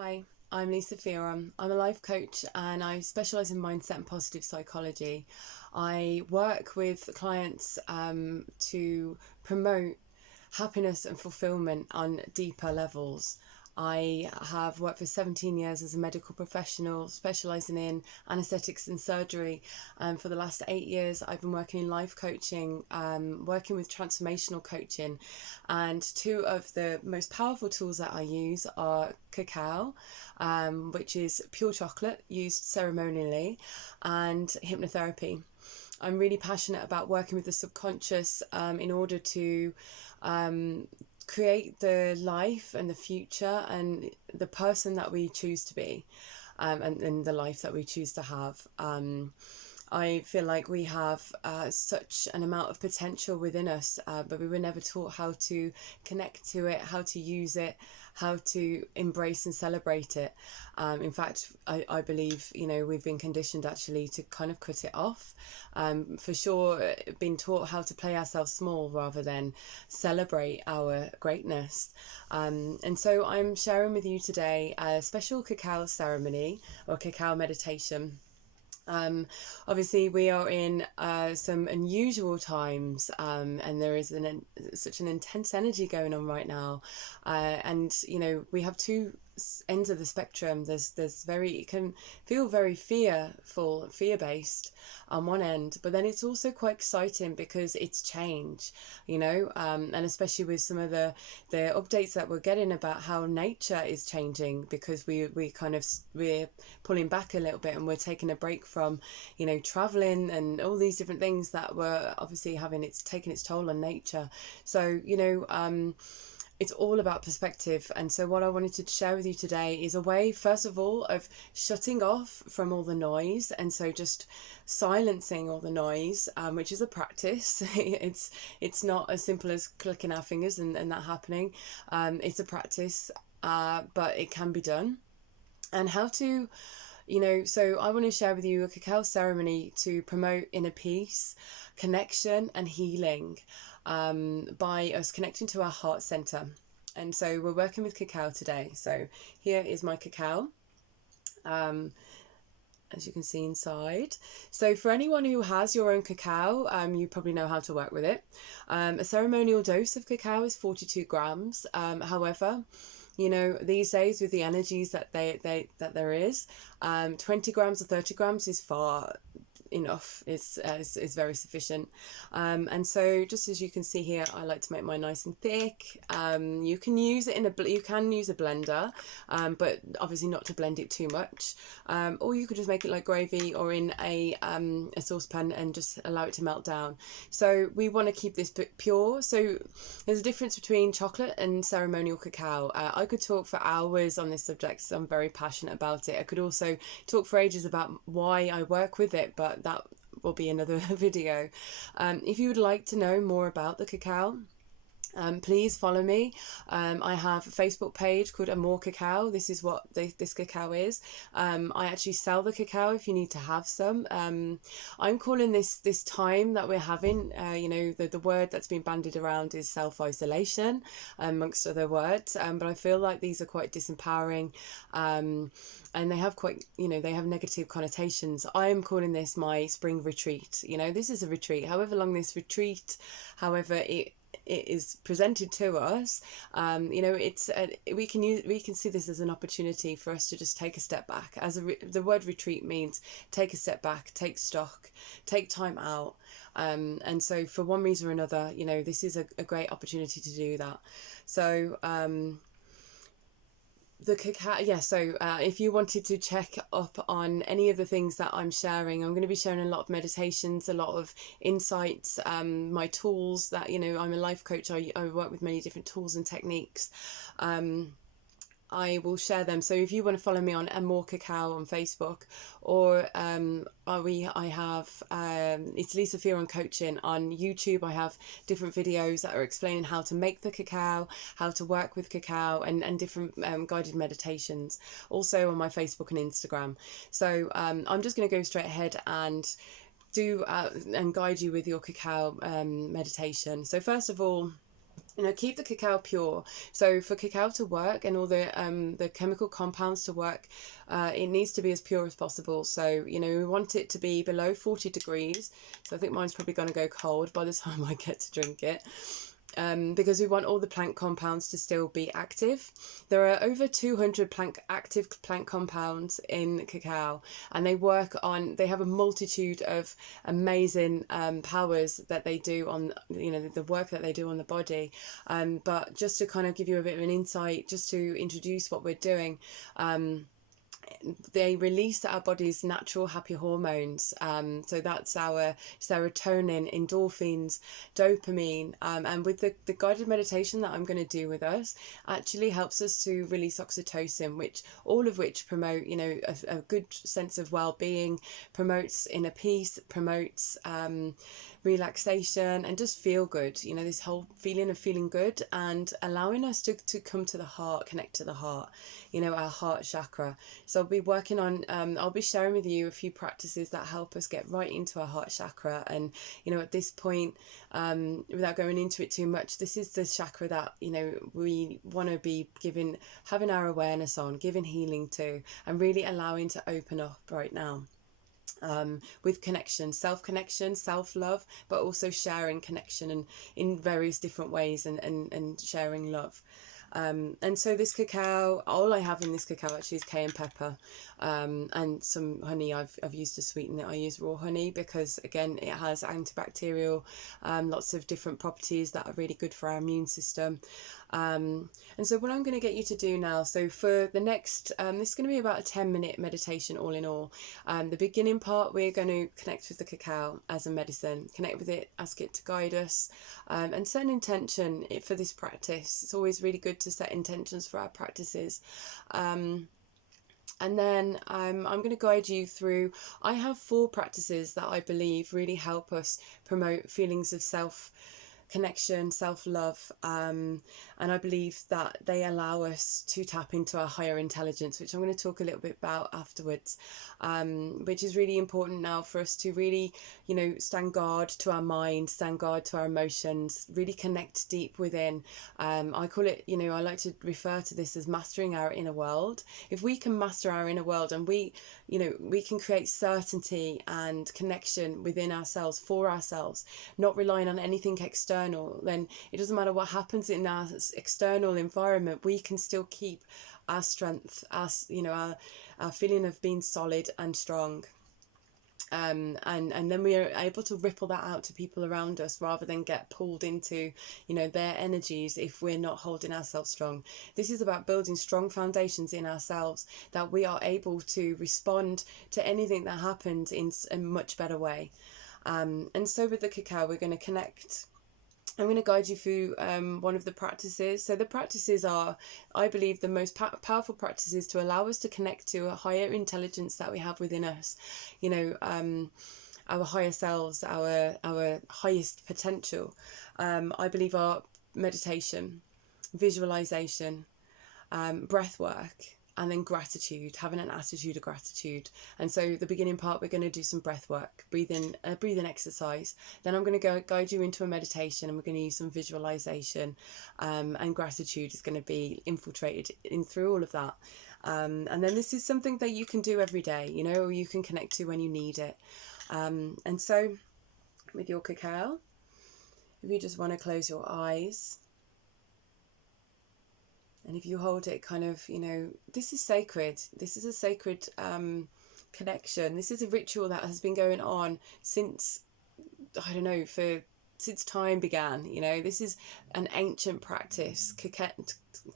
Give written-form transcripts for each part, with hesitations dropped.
Hi, I'm Lisa Fearon. I'm a life coach and I specialise in mindset and positive psychology. I work with clients to promote happiness and fulfillment on deeper levels. I have worked for 17 years as a medical professional, specialising in anaesthetics and surgery. For the last 8 years, I've been working in life coaching, working with transformational coaching. And two of the most powerful tools that I use are cacao, which is pure chocolate used ceremonially, and hypnotherapy. I'm really passionate about working with the subconscious in order to create the life and the future and the person that we choose to be, and the life that we choose to have. I feel like we have such an amount of potential within us, but we were never taught how to connect to it, how to use it, how to embrace and celebrate it. In fact, I believe, we've been conditioned actually to kind of cut it off. For sure, been taught how to play ourselves small rather than celebrate our greatness. And so I'm sharing with you today a special cacao ceremony or cacao meditation. Obviously, we are in some unusual times, and there is such an intense energy going on right now. And we have two ends of the spectrum. There's it can feel very fear-based on one end, but then it's also quite exciting because it's change, and especially with some of the updates that we're getting about how nature is changing, because we're pulling back a little bit and we're taking a break from traveling and all these different things that were obviously taking its toll on nature. So it's all about perspective. And so what I wanted to share with you today is a way, first of all, of shutting off from all the noise. And so just silencing all the noise, which is a practice. It's not as simple as clicking our fingers and that happening. It's a practice, but it can be done. And how to, so I want to share with you a cacao ceremony to promote inner peace, connection and healing, by us connecting to our heart center. And so we're working with cacao today. So here is my cacao, as you can see inside. So for anyone who has your own cacao, you probably know how to work with it. A ceremonial dose of cacao is 42 grams. However, these days with the energies that there is, 20 grams or 30 grams is far enough, is very sufficient. And so just as you can see here, I like to make mine nice and thick. You can use it you can use a blender, but obviously not to blend it too much, or you could just make it like gravy or in a saucepan and just allow it to melt down. So we want to keep this pure. So there's a difference between chocolate and ceremonial cacao. I could talk for hours on this subject, so I'm very passionate about it. I could also talk for ages about why I work with it, but that will be another video. If you would like to know more about the cacao, please follow me. I have a Facebook page called More Cacao. This is what this cacao is. I actually sell the cacao if you need to have some. I'm calling this time that we're having, the word that's been bandied around is self-isolation, amongst other words. But I feel like these are quite disempowering. And they have they have negative connotations. I am calling this my spring retreat. This is a retreat. However long this retreat, however it is presented to us, we can see this as an opportunity for us to just take a step back. The word retreat means take a step back, take stock, take time out. And so for one reason or another, this is a great opportunity to do that. So the cacao, so if you wanted to check up on any of the things that I'm sharing, I'm going to be sharing a lot of meditations, a lot of insights, my tools that, I'm a life coach. I work with many different tools and techniques. I will share them. So if you want to follow me on More Cacao on Facebook, or I have it's Lisa Fearon Coaching on YouTube. I have different videos that are explaining how to make the cacao, how to work with cacao, and different guided meditations, also on my Facebook and Instagram. So I'm just going to go straight ahead and do and guide you with your cacao meditation. So first of all, keep the cacao pure. So for cacao to work and all the chemical compounds to work, it needs to be as pure as possible. So, we want it to be below 40 degrees. So I think mine's probably going to go cold by the time I get to drink it. Because we want all the plant compounds to still be active. There are over 200 active plant compounds in cacao, and they have a multitude of amazing powers that they do on, the work that they do on the body. But just to kind of give you a bit of an insight, just to introduce what we're doing, they release our body's natural happy hormones. So that's our serotonin, endorphins, dopamine, and with the guided meditation that I'm going to do with us actually helps us to release oxytocin, all of which promote, a good sense of well-being, promotes inner peace, promotes relaxation, and just feel good, this whole feeling of feeling good and allowing us to come to the heart, connect to the heart, our heart chakra. So I'll be working on, I'll be sharing with you a few practices that help us get right into our heart chakra. And, at this point, without going into it too much, this is the chakra that, we want to be having our awareness on, giving healing to, and really allowing to open up right now. With connection, self-connection, self-love, but also sharing connection and in various different ways, and sharing love. And so this cacao, all I have in this cacao actually is cayenne pepper, and some honey I've used to sweeten it. I use raw honey because, again, it has antibacterial, lots of different properties that are really good for our immune system. And so what I'm going to get you to do now, so for the next, this is going to be about a 10-minute meditation all in all. The beginning part, we're going to connect with the cacao as a medicine, connect with it, ask it to guide us, and set an intention for this practice. It's always really good to set intentions for our practices. And then I'm going to guide you through, I have 4 practices that I believe really help us promote feelings of self-connection, self-love, and I believe that they allow us to tap into our higher intelligence, which I'm going to talk a little bit about afterwards, which is really important now for us to really, stand guard to our mind, stand guard to our emotions, really connect deep within. I call it, I like to refer to this as mastering our inner world. If we can master our inner world, and we can create certainty and connection within ourselves, for ourselves, not relying on anything external, then it doesn't matter what happens in our external environment, we can still keep our strength, our feeling of being solid and strong. And then we are able to ripple that out to people around us, rather than get pulled into, their energies if we're not holding ourselves strong. This is about building strong foundations in ourselves, that we are able to respond to anything that happens in a much better way. And so with the cacao, we're going to connect. I'm going to guide you through one of the practices. So the practices are, I believe, the most powerful practices to allow us to connect to a higher intelligence that we have within us, our higher selves, our highest potential. I believe are meditation, visualization, breath work, and then gratitude, having an attitude of gratitude. And so the beginning part, we're going to do some breath work, breathing exercise. Then I'm going to guide you into a meditation, and we're going to use some visualization, and gratitude is going to be infiltrated in through all of that. And then this is something that you can do every day, or you can connect to when you need it. And so with your cacao, if you just want to close your eyes, and if you hold it kind of, this is sacred. This is a sacred connection. This is a ritual that has been going on since, since time began. This is an ancient practice,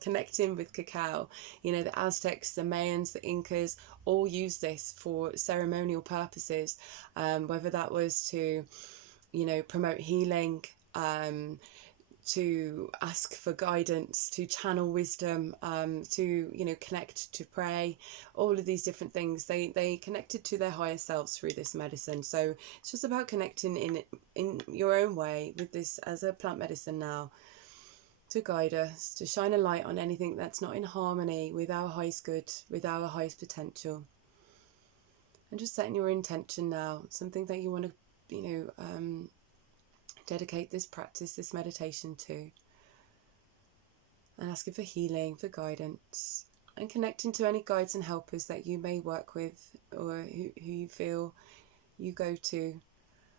connecting with cacao. The Aztecs, the Mayans, the Incas all used this for ceremonial purposes, whether that was to, promote healing, to ask for guidance, to channel wisdom, to connect, to pray, all of these different things. They connected to their higher selves through this medicine. So it's just about connecting in your own way with this as a plant medicine now, to guide us, to shine a light on anything that's not in harmony with our highest good, with our highest potential. And just setting your intention now, something that you want to dedicate this practice, this meditation to. and asking for healing, for guidance, and connecting to any guides and helpers that you may work with, or who you feel you go to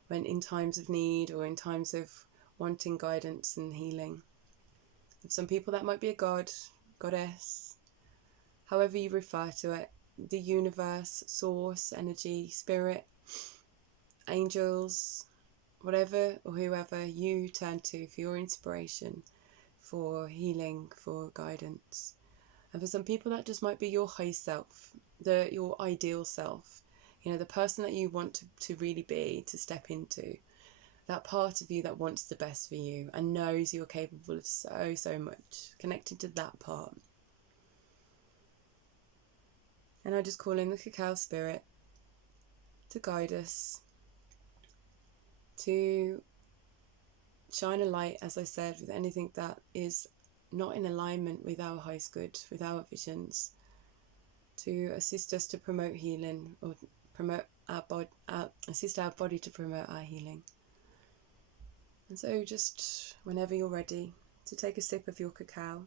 when in times of need or in times of wanting guidance and healing. For some people that might be a god, goddess, however you refer to it, the universe, source, energy, spirit, angels, whatever or whoever you turn to for your inspiration, for healing, for guidance. And for some people that just might be your high self, your ideal self, the person that you want to really be, to step into, that part of you that wants the best for you and knows you're capable of so much, connected to that part. And I just call in the cacao spirit to guide us, to shine a light, as I said, with anything that is not in alignment with our highest good, with our visions, to assist us to promote healing, or promote assist our body to promote our healing. And so just whenever you're ready to take a sip of your cacao.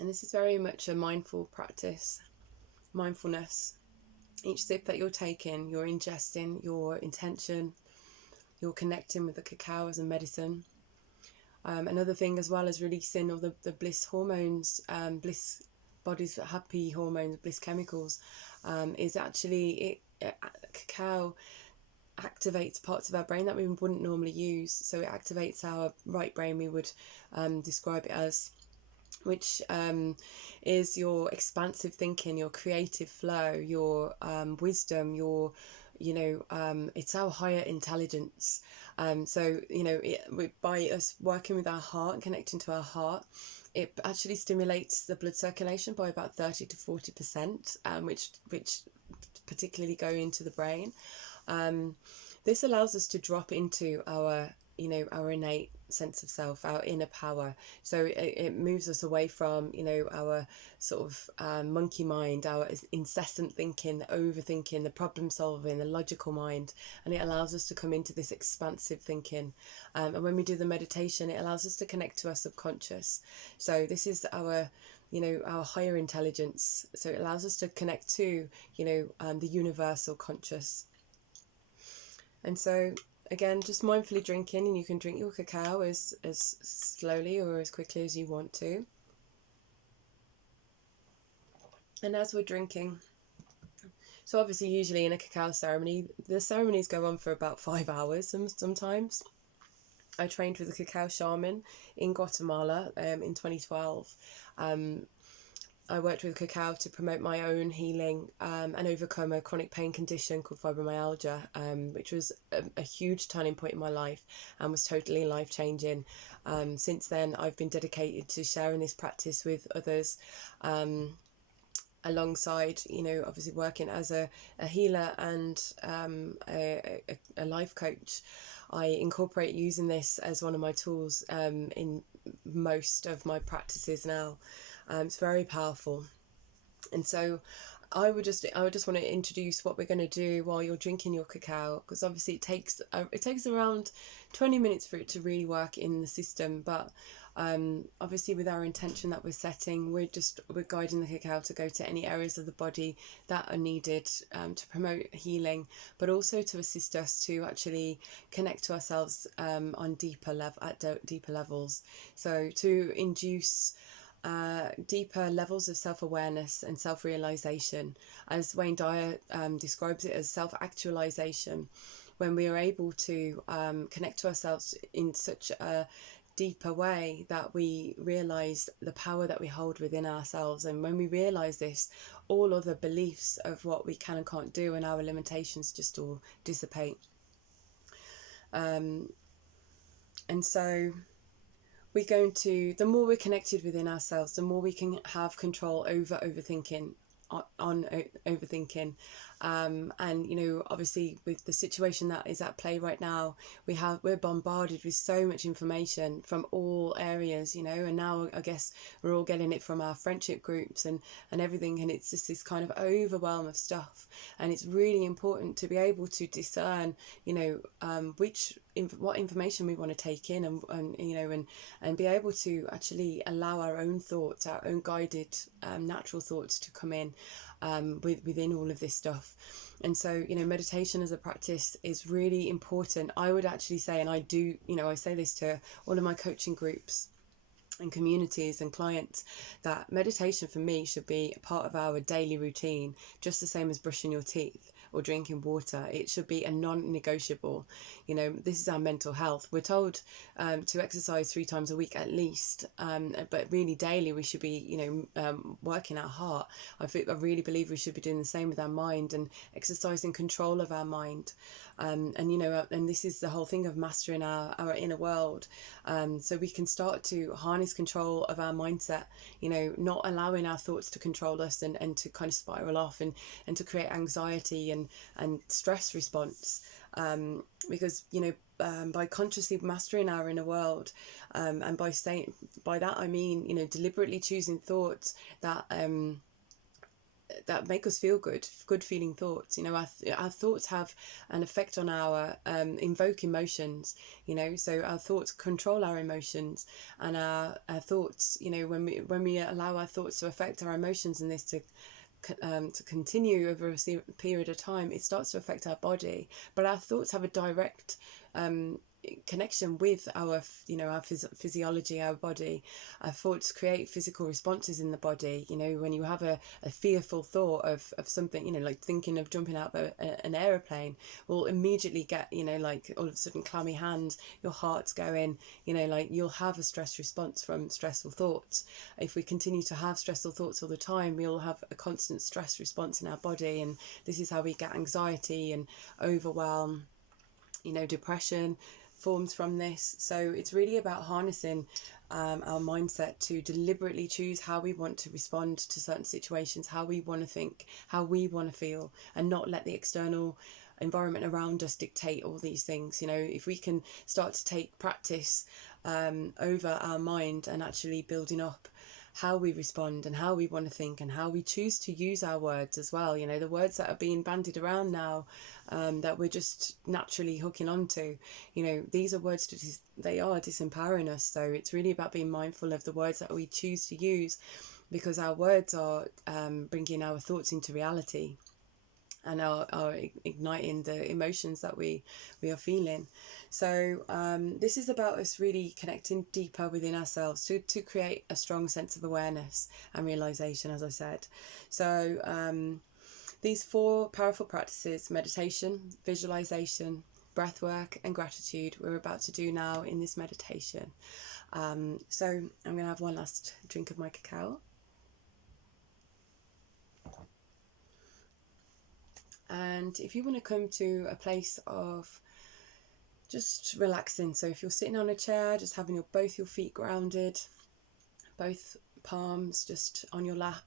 And this is very much a mindful practice, mindfulness. Each sip that you're taking, you're ingesting your intention, you're connecting with the cacao as a medicine. Another thing as well as releasing all the bliss hormones, bliss bodies, happy hormones, bliss chemicals, is actually cacao activates parts of our brain that we wouldn't normally use. So it activates our right brain, we would describe it as, which is your expansive thinking, your creative flow, your wisdom, your it's our higher intelligence. So by us working with our heart and connecting to our heart, it actually stimulates the blood circulation by about 30 to 40%, which particularly go into the brain. This allows us to drop into our innate sense of self, our inner power. So it moves us away from our sort of monkey mind, our incessant thinking, the overthinking, the problem solving, the logical mind, and it allows us to come into this expansive thinking. And when we do the meditation, it allows us to connect to our subconscious. So this is our higher intelligence. So it allows us to connect to the universal conscious. And so again, just mindfully drinking, and you can drink your cacao as slowly or as quickly as you want to. And as we're drinking, so obviously usually in a cacao ceremony, the ceremonies go on for about 5 hours sometimes. I trained with a cacao shaman in Guatemala in 2012. I worked with cacao to promote my own healing and overcome a chronic pain condition called fibromyalgia, which was a huge turning point in my life and was totally life-changing. Since then, I've been dedicated to sharing this practice with others, alongside, obviously working as a healer and a life coach. I incorporate using this as one of my tools in most of my practices now. It's very powerful. And so I would just want to introduce what we're going to do while you're drinking your cacao, because obviously it takes around 20 minutes for it to really work in the system, but obviously with our intention that we're setting, we're guiding the cacao to go to any areas of the body that are needed to promote healing, but also to assist us to actually connect to ourselves on deeper levels. So to induce deeper levels of self-awareness and self-realization, as Wayne Dyer describes it as self-actualization, when we are able to connect to ourselves in such a deeper way that we realize the power that we hold within ourselves. And when we realize this, all other beliefs of what we can and can't do and our limitations just all dissipate. And so we're going to, the more we're connected within ourselves, the more we can have control over overthinking, on overthinking, And obviously with the situation that is at play right now, we're bombarded with so much information from all areas, and now I guess we're all getting it from our friendship groups and everything, and it's just this kind of overwhelm of stuff. And it's really important to be able to discern what information we want to take in, and be able to actually allow our own thoughts, our own guided natural thoughts to come in within all of this stuff. And so meditation as a practice is really important. I would actually say, and I do, I say this to all of my coaching groups and communities and clients, that meditation for me should be a part of our daily routine, just the same as brushing your teeth or drinking water. It should be a non-negotiable. This is our mental health. We're told to exercise 3 times a week at least, but really daily we should be working our heart. I really believe we should be doing the same with our mind and exercising control of our mind. And this is the whole thing of mastering our inner world, so we can start to harness control of our mindset, not allowing our thoughts to control us and to kind of spiral off and to create anxiety and stress response, because by consciously mastering our inner world, and by that I mean deliberately choosing thoughts that make us feel good feeling thoughts. Our thoughts have an effect on our invoke emotions, so our thoughts control our emotions, and our thoughts, when we allow our thoughts to affect our emotions, and this to continue over a period of time, it starts to affect our body. But our thoughts have a direct connection with our physiology, our body. Our thoughts create physical responses in the body. When you have a fearful thought of something, like thinking of jumping out of an aeroplane, will immediately get like all of a sudden clammy hands, your heart's going, like you'll have a stress response from stressful thoughts. If we continue to have stressful thoughts all the time, we'll have a constant stress response in our body, and this is how we get anxiety and overwhelm. Depression forms from this. So it's really about harnessing our mindset to deliberately choose how we want to respond to certain situations, how we want to think, how we want to feel, and not let the external environment around us dictate all these things. If we can start to take practice over our mind and actually building up how we respond and how we want to think and how we choose to use our words as well. The words that are being bandied around now, that we're just naturally hooking onto, these are words they are disempowering us. So it's really about being mindful of the words that we choose to use, because our words are bringing our thoughts into reality and are igniting the emotions that we are feeling. So this is about us really connecting deeper within ourselves to create a strong sense of awareness and realization, as I said. So these 4 powerful practices: meditation, visualization, breath work, and gratitude, we're about to do now in this meditation. So I'm going to have one last drink of my cacao. And if you want to come to a place of just relaxing, so if you're sitting on a chair, just having both your feet grounded, both palms just on your lap,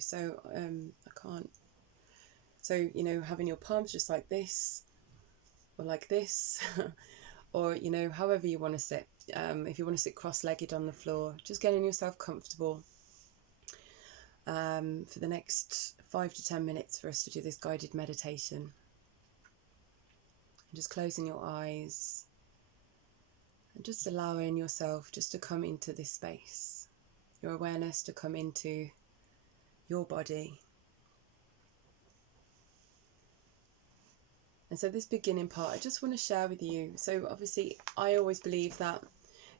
so I can't. So, having your palms just like this, or like this, or, however you want to sit. If you want to sit cross-legged on the floor, just getting yourself comfortable for the next 5 to 10 minutes for us to do this guided meditation. And just closing your eyes and just allowing yourself just to come into this space, your awareness to come into your body. And so this beginning part, I just want to share with you. So obviously I always believe that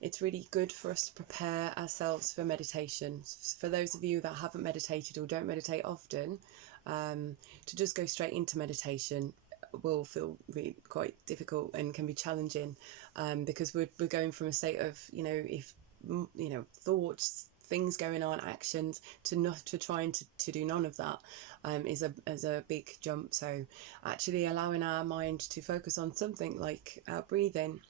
it's really good for us to prepare ourselves for meditation. For those of you that haven't meditated or don't meditate often, to just go straight into meditation will feel really quite difficult and can be challenging, because we're going from a state of thoughts, things going on, actions, to trying to do none of that is a big jump. So actually allowing our mind to focus on something like our breathing,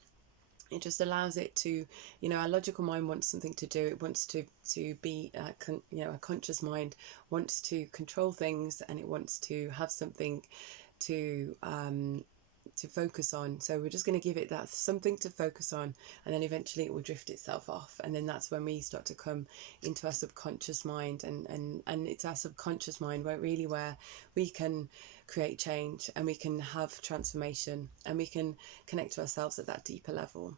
it just allows it to, our logical mind wants something to do. It wants to be, a conscious mind wants to control things, and it wants to have something to focus on. So we're just going to give it that something to focus on, and then eventually it will drift itself off. And then that's when we start to come into our subconscious mind, and it's our subconscious mind where we can create change, and we can have transformation, and we can connect to ourselves at that deeper level.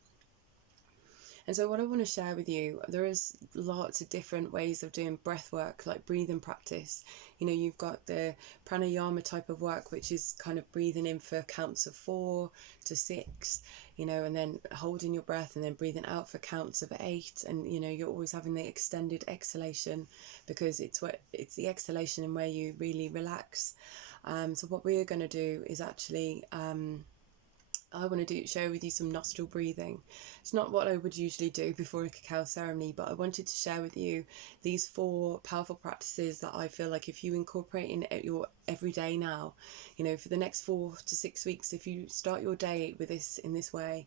And so what I want to share with you, there is lots of different ways of doing breath work, like breathing practice. You've got the pranayama type of work, which is kind of breathing in for counts of 4 to 6, and then holding your breath, and then breathing out for counts of 8. And, you're always having the extended exhalation, because it's the exhalation and where you really relax. So what we're going to do is actually, I want to share with you some nostril breathing. It's not what I would usually do before a cacao ceremony, but I wanted to share with you these 4 powerful practices that I feel like if you incorporate in your everyday now, for the next 4 to 6 weeks, if you start your day with this in this way,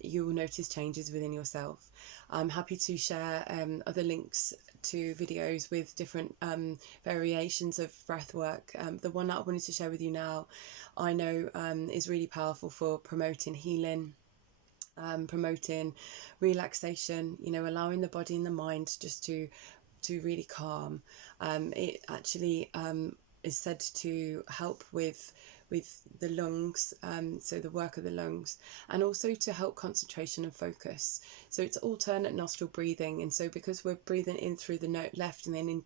you will notice changes within yourself. I'm happy to share other links to videos with different variations of breath work. The one that I wanted to share with you now, I know is really powerful for promoting healing, promoting relaxation, allowing the body and the mind just to really calm. It actually is said to help with the lungs, so the work of the lungs, and also to help concentration and focus. So it's alternate nostril breathing, and so because we're breathing in through the left and then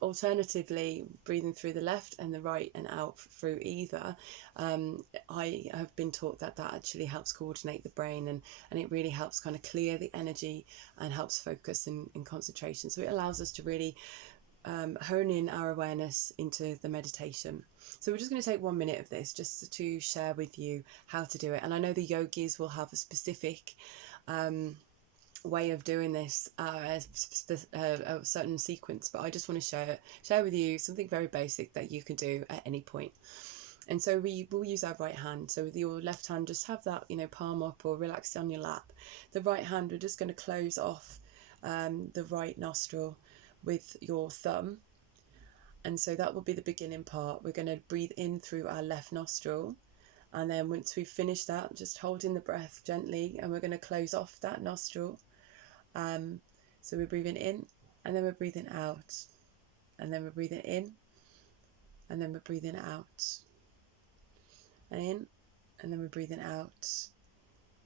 alternatively breathing through the left and the right and out through either, I have been taught that actually helps coordinate the brain, and it really helps kind of clear the energy and helps focus and concentration. So it allows us to really hone in our awareness into the meditation. So we're just going to take 1 minute of this just to share with you how to do it. And I know the yogis will have a specific way of doing this, a certain sequence, but I just want to share with you something very basic that you can do at any point. And so we will use our right hand. So with your left hand, just have that, palm up or relaxed on your lap. The right hand, we're just going to close off the right nostril with your thumb. And so that will be the beginning part. We're going to breathe in through our left nostril. And then once we've finished that, just holding the breath gently, and we're going to close off that nostril. So we're breathing in, and then we're breathing out, and then we're breathing in, and then we're breathing out, and in, and then we're breathing out.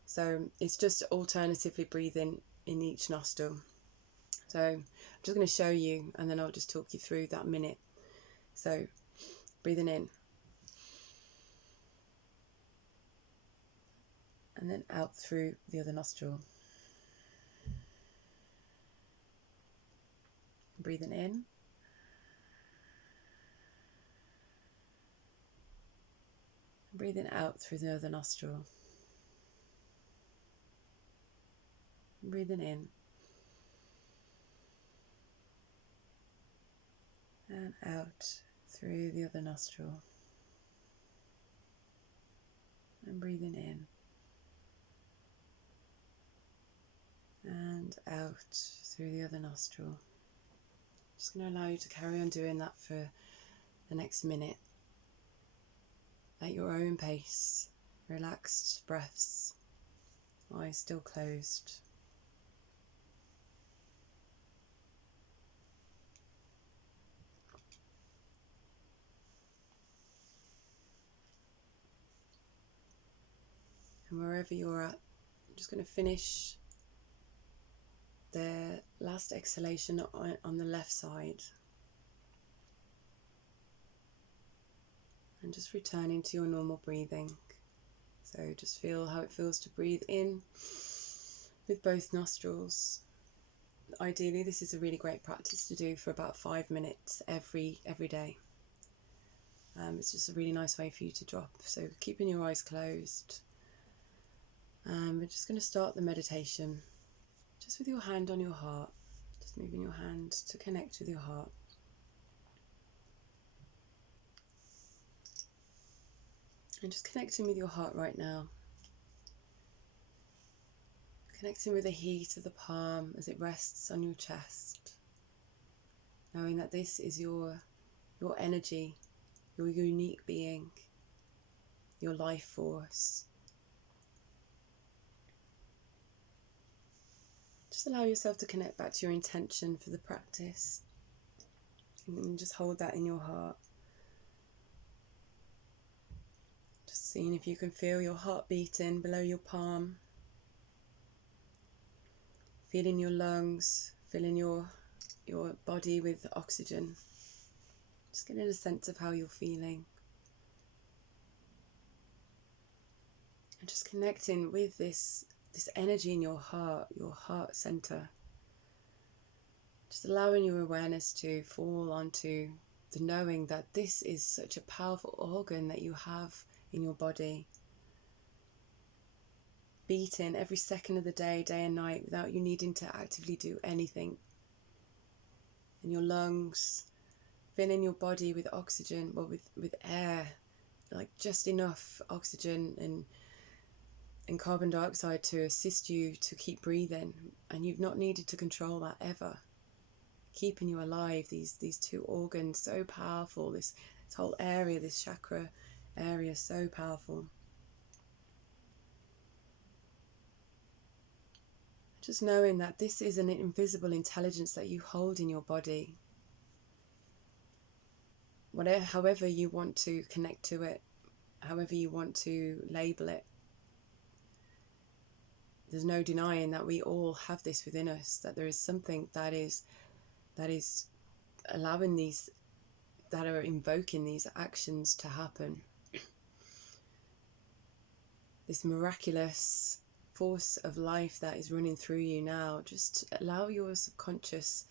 So it's just alternatively breathing in each nostril. So I'm just going to show you, and then I'll just talk you through that minute. So breathing in, and then out through the other nostril. Breathing in, breathing out through the other nostril. Breathing in, and out through the other nostril. And breathing in, and out through the other nostril. Just going to allow you to carry on doing that for the next minute at your own pace. Relaxed breaths, eyes still closed. And wherever you're at, I'm just going to finish the last exhalation on the left side, and just returning to your normal breathing. So just feel how it feels to breathe in with both nostrils. Ideally, this is a really great practice to do for about 5 minutes every day. It's just a really nice way for you to drop. So keeping your eyes closed. We're just going to start the meditation just with your hand on your heart, just moving your hand to connect with your heart. And just connecting with your heart right now. Connecting with the heat of the palm as it rests on your chest, knowing that this is your energy, your unique being, your life force. Just allow yourself to connect back to your intention for the practice, and just hold that in your heart. Just seeing if you can feel your heart beating below your palm. Feeling your lungs, filling your body with oxygen. Just getting a sense of how you're feeling. And just connecting with this energy in your heart center. Just allowing your awareness to fall onto the knowing that this is such a powerful organ that you have in your body, beating every second of the day and night without you needing to actively do anything. And your lungs, filling your body with oxygen, well, with air, like just enough oxygen and carbon dioxide to assist you to keep breathing, and you've not needed to control that ever. Keeping you alive, these two organs, so powerful, this whole area, this chakra area, so powerful. Just knowing that this is an invisible intelligence that you hold in your body. However you want to connect to it, however you want to label it, there's no denying that we all have this within us, that there is something that is allowing these, that are invoking these actions to happen. This miraculous force of life that is running through you now. Just allow your subconscious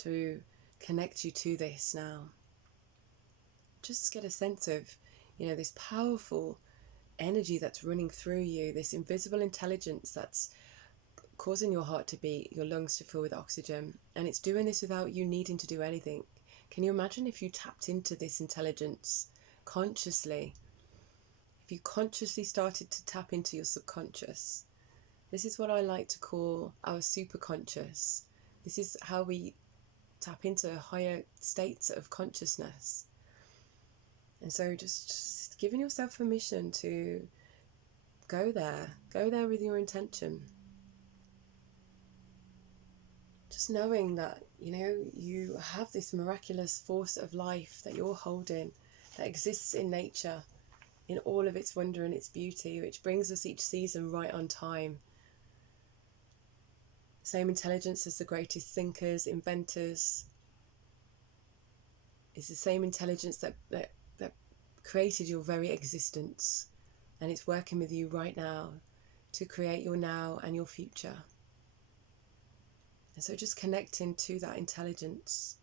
to connect you to this now. Just get a sense of, this powerful energy that's running through you, this invisible intelligence that's causing your heart to beat, your lungs to fill with oxygen, and it's doing this without you needing to do anything. Can you imagine if you tapped into this intelligence consciously? If you consciously started to tap into your subconscious. This is what I like to call our superconscious. This is how we tap into higher states of consciousness. And so just giving yourself permission to go there with your intention. Just knowing that, you have this miraculous force of life that you're holding, that exists in nature, in all of its wonder and its beauty, which brings us each season right on time. Same intelligence as the greatest thinkers, inventors. It's the same intelligence that created your very existence, and it's working with you right now to create your now and your future. And so just connecting to that intelligence,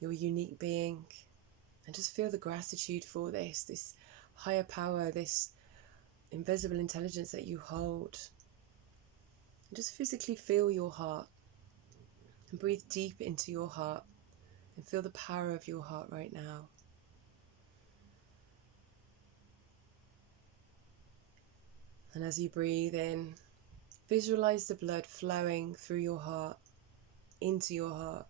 your unique being, and just feel the gratitude for this higher power, this invisible intelligence that you hold. And just physically feel your heart and breathe deep into your heart and feel the power of your heart right now. And as you breathe in, visualize the blood flowing through your heart, into your heart.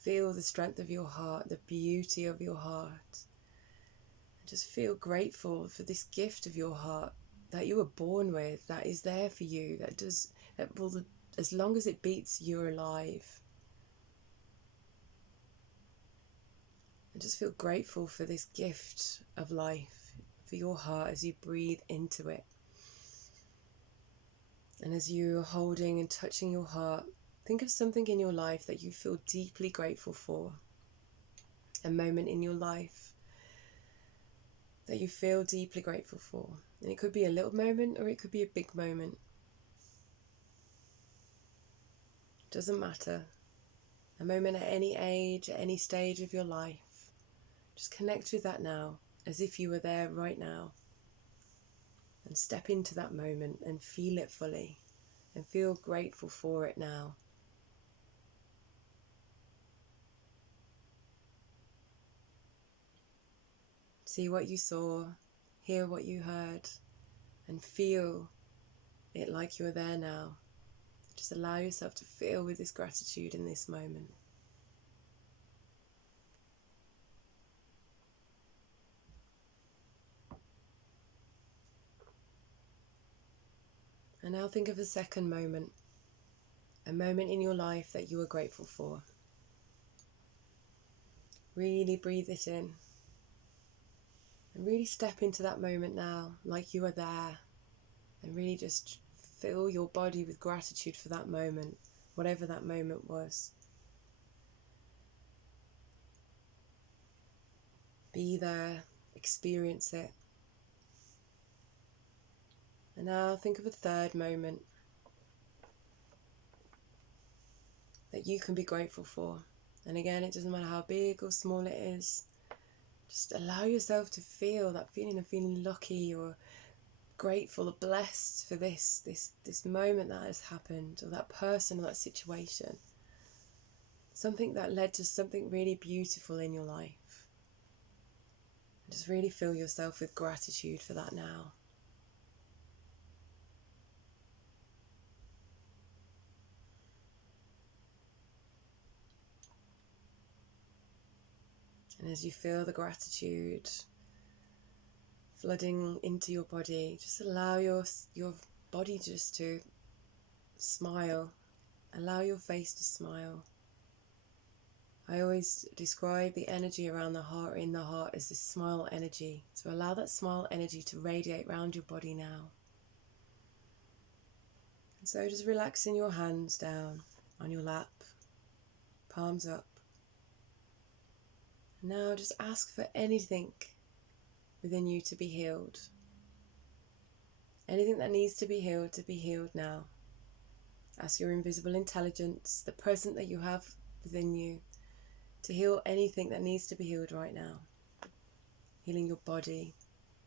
Feel the strength of your heart, the beauty of your heart. And just feel grateful for this gift of your heart that you were born with, that is there for you, that will, as long as it beats, you're alive. And just feel grateful for this gift of life, for your heart as you breathe into it. And as you're holding and touching your heart, think of something in your life that you feel deeply grateful for. A moment in your life that you feel deeply grateful for. And it could be a little moment or it could be a big moment. Doesn't matter. A moment at any age, at any stage of your life. Just connect with that now, as if you were there right now. And step into that moment and feel it fully. And feel grateful for it now. See what you saw, hear what you heard, and feel it like you're there now. Just allow yourself to feel with this gratitude in this moment. And now think of a second moment, a moment in your life that you are grateful for. Really breathe it in. And really step into that moment now, like you are there. And really just fill your body with gratitude for that moment, whatever that moment was. Be there, experience it. And now think of a third moment that you can be grateful for. And again, it doesn't matter how big or small it is. Just allow yourself to feel that feeling of feeling lucky or grateful or blessed for this moment that has happened, or that person or that situation. Something that led to something really beautiful in your life. Just really fill yourself with gratitude for that now. And as you feel the gratitude flooding into your body, just allow your body just to smile. Allow your face to smile. I always describe the energy around the heart, in the heart, as this smile energy. So allow that smile energy to radiate around your body now. And so just relaxing your hands down on your lap, palms up. Now just ask for anything within you to be healed. Anything that needs to be healed now. Ask your invisible intelligence, the present that you have within you, to heal anything that needs to be healed right now. Healing your body,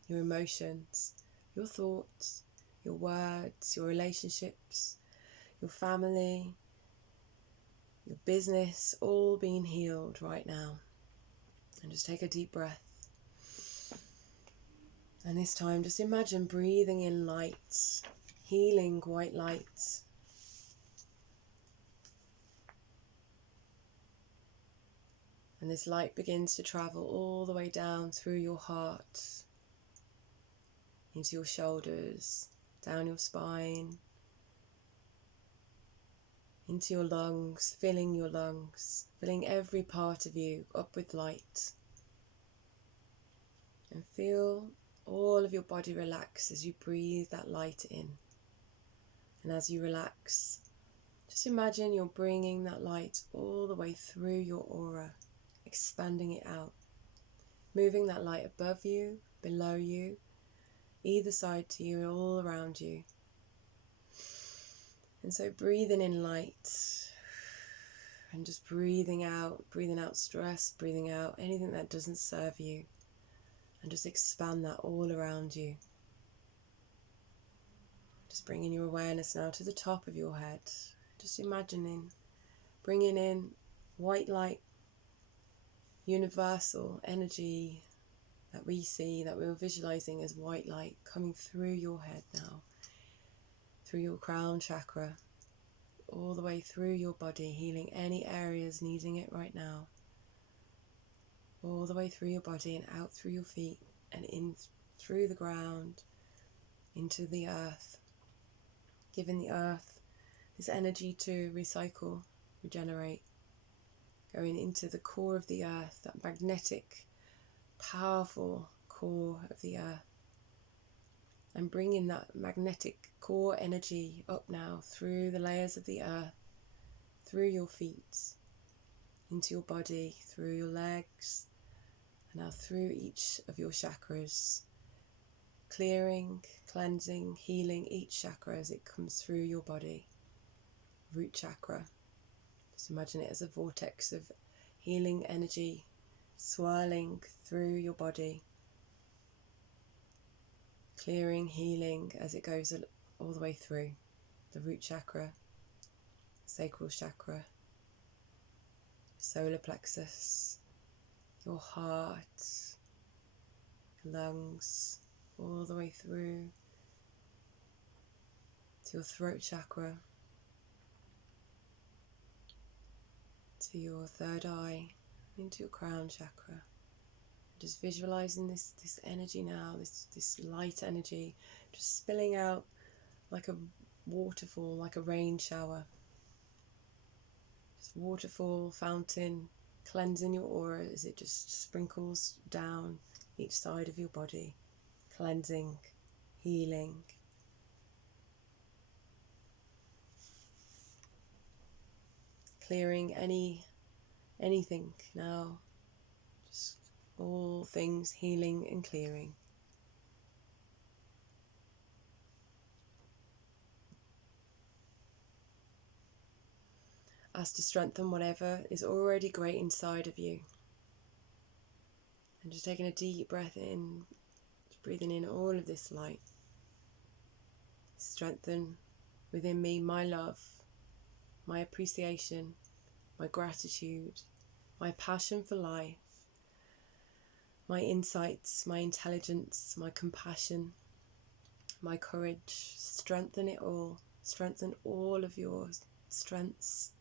your emotions, your thoughts, your words, your relationships, your family, your business, all being healed right now. And just take a deep breath. And this time just imagine breathing in light, healing white light. And this light begins to travel all the way down through your heart, into your shoulders, down your spine, into your lungs, filling every part of you up with light. And feel all of your body relax as you breathe that light in. And as you relax, just imagine you're bringing that light all the way through your aura, expanding it out, moving that light above you, below you, either side to you, and all around you. And so breathing in light and just breathing out stress, breathing out anything that doesn't serve you, and just expand that all around you. Just bringing your awareness now to the top of your head, just imagining, bringing in white light, universal energy that we see, that we're visualizing as white light coming through your head now, through your crown chakra, all the way through your body, healing any areas needing it right now, all the way through your body and out through your feet and in through the ground into the earth, giving the earth this energy to recycle, regenerate, going into the core of the earth, that magnetic, powerful core of the earth, and bringing that magnetic core energy up now through the layers of the earth, through your feet, into your body, through your legs, and now through each of your chakras, clearing, cleansing, healing each chakra as it comes through your body. Root chakra, just imagine it as a vortex of healing energy swirling through your body, clearing, healing as it goes all the way through the root chakra, sacral chakra, solar plexus, your heart, lungs, all the way through to your throat chakra, to your third eye, into your crown chakra. Just visualizing this energy now, this light energy, just spilling out like a waterfall, like a rain shower. Just waterfall, fountain, cleansing your aura as it just sprinkles down each side of your body, cleansing, healing. Clearing anything now, just all things healing and clearing. As to strengthen whatever is already great inside of you. And just taking a deep breath in, just breathing in all of this light. Strengthen within me my love, my appreciation, my gratitude, my passion for life, my insights, my intelligence, my compassion, my courage. Strengthen it all. Strengthen all of your strengths,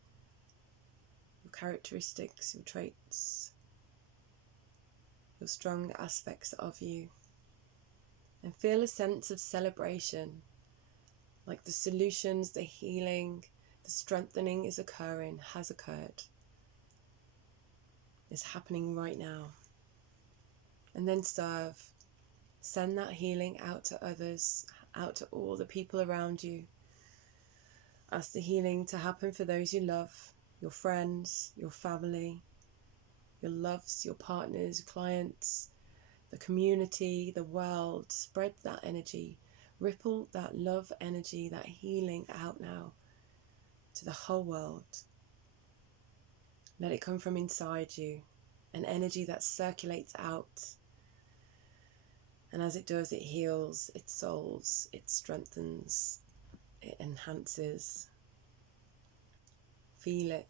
your characteristics, your traits, your strong aspects of you. And feel a sense of celebration, like the solutions, the healing, the strengthening is occurring, has occurred, is happening right now. And then send that healing out to others, out to all the people around you. Ask the healing to happen for those you love, your friends, your family, your loves, your partners, clients, the community, the world. Spread that energy, ripple that love energy, that healing out now to the whole world. Let it come from inside you, an energy that circulates out. And as it does, it heals, it solves, it strengthens, it enhances. Feel it,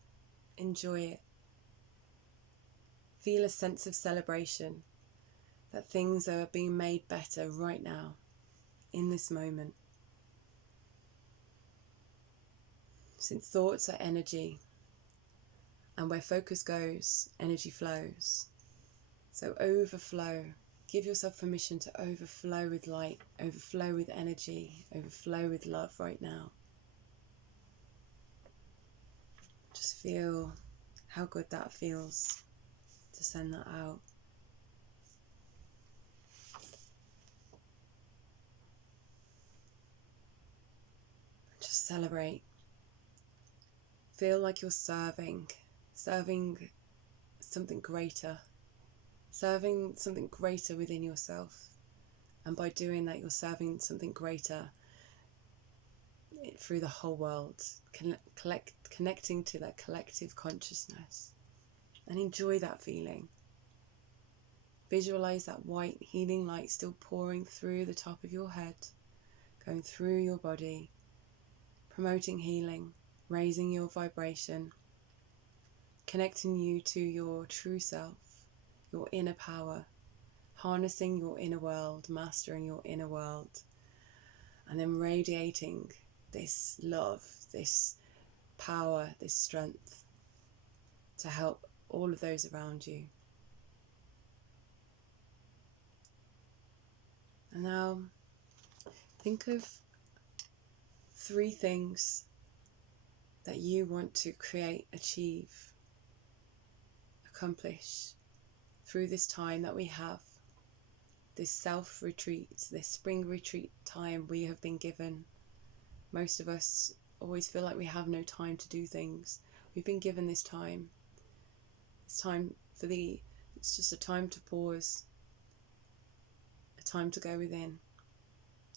enjoy it. Feel a sense of celebration, that things are being made better right now, in this moment. Since thoughts are energy, and where focus goes, energy flows. So overflow. Give yourself permission to overflow with light, overflow with energy, overflow with love right now. Just feel how good that feels to send that out. Just celebrate. Feel like you're serving something greater. Serving something greater within yourself, and by doing that you're serving something greater through the whole world, connecting to that collective consciousness, and enjoy that feeling. Visualize that white healing light still pouring through the top of your head, going through your body, promoting healing, raising your vibration, connecting you to your true self, your inner power, harnessing your inner world, mastering your inner world, and then radiating this love, this power, this strength to help all of those around you. And now think of 3 things that you want to create, achieve, accomplish through this time that we have, this self-retreat, this spring retreat time we have been given. Most of us always feel like we have no time to do things. We've been given this time. It's time it's just a time to pause, a time to go within.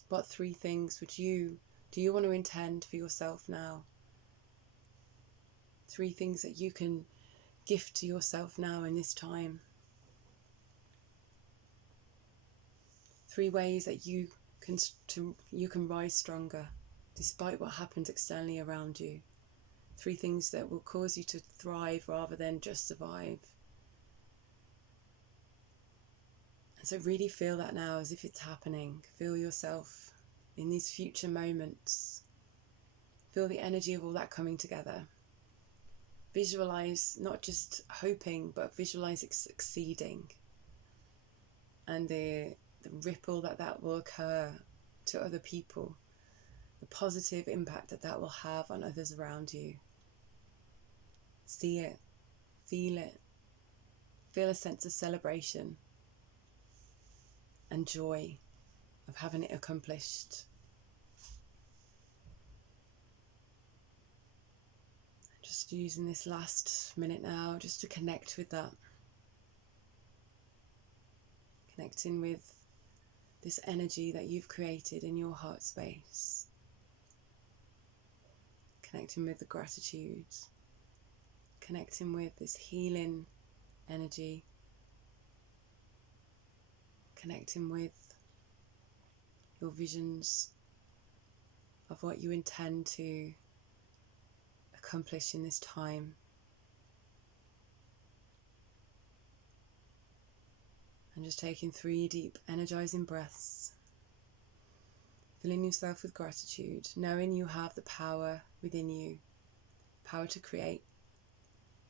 What 3 things do you want to intend for yourself now? 3 things that you can gift to yourself now in this time. 3 ways that you can rise stronger despite what happens externally around you. 3 things that will cause you to thrive rather than just survive. And so really feel that now as if it's happening. Feel yourself in these future moments Feel the energy of all that coming together. Visualize not just hoping, but visualize it succeeding. And the ripple that will occur to other people. The positive impact that will have on others around you. See it. Feel it. Feel a sense of celebration and joy of having it accomplished. Just using this last minute now just to connect with that. Connecting with this energy that you've created in your heart space. Connecting with the gratitude. Connecting with this healing energy. Connecting with your visions of what you intend to accomplish in this time. And just taking 3 deep, energizing breaths. Filling yourself with gratitude, knowing you have the power within you. Power to create,